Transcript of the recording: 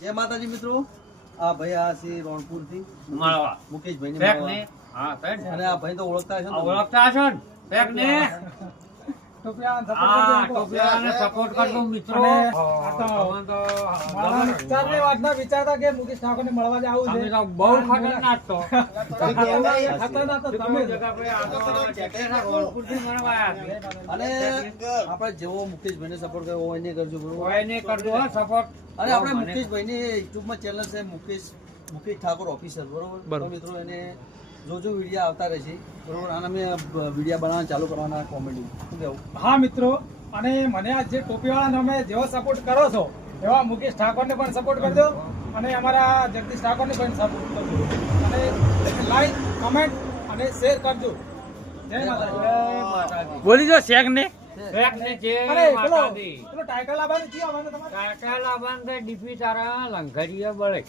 જય માતાજી મિત્રો, આ ભાઈ આ છે રોણપુર થી મળવા મુકેશભાઈ ફેક ને ને હા સાહેબ અને આ ભાઈ તો ઓળખતા હશો ને તમે? ઓળખતા છો ને ફેક ને હા ટોપિયાને સપોર્ટ કરજો મિત્રો વિચારતા કે મુકેશ ઠાકોર ને મળવા આવું તમે છે તો બહુ ખતરનાક તો ખતરનાક તો તમે જ. રોણપુરથી મળવા આવ્યા છે. અને આપણે જેવો મુકેશભાઈ ને સપોર્ટ કર્યો હોય એને કરજો બરોબર. કોઈને કરજો હો સપોર્ટ અને આપણે મુકેશભાઈ ની યુટ્યુબ માં ચેનલ છે મુકેશ ઠાકોર ઓફિસર બરોબર. તો મિત્રો એને જો વિડીયો આવતા રહેશે બરોબર. અને અમે વિડીયો બનાવવાનું ચાલુ કરવાના કોમેડી શું કેવું? હા મિત્રો, અને મને આ જે ટોપીવાળાને અમે જેવો સપોર્ટ કરો છો એવા મુકેશ ઠાકોર ને પણ સપોર્ટ કરજો અને અમારા જગદીશ ઠાકોર ને પણ સપોર્ટ કરજો અને લાઈક કમેન્ટ અને શેર કરજો. જય માતાજી. જય માતાજી. બોલી જો શેક ને ફેક ને જય અરે પેલો માતાજી. પેલો ટાઈટલ લાવવાનું છે આવવાનું તમારે કાકા બંધ ડીપી તારા લંઘરીએ બળે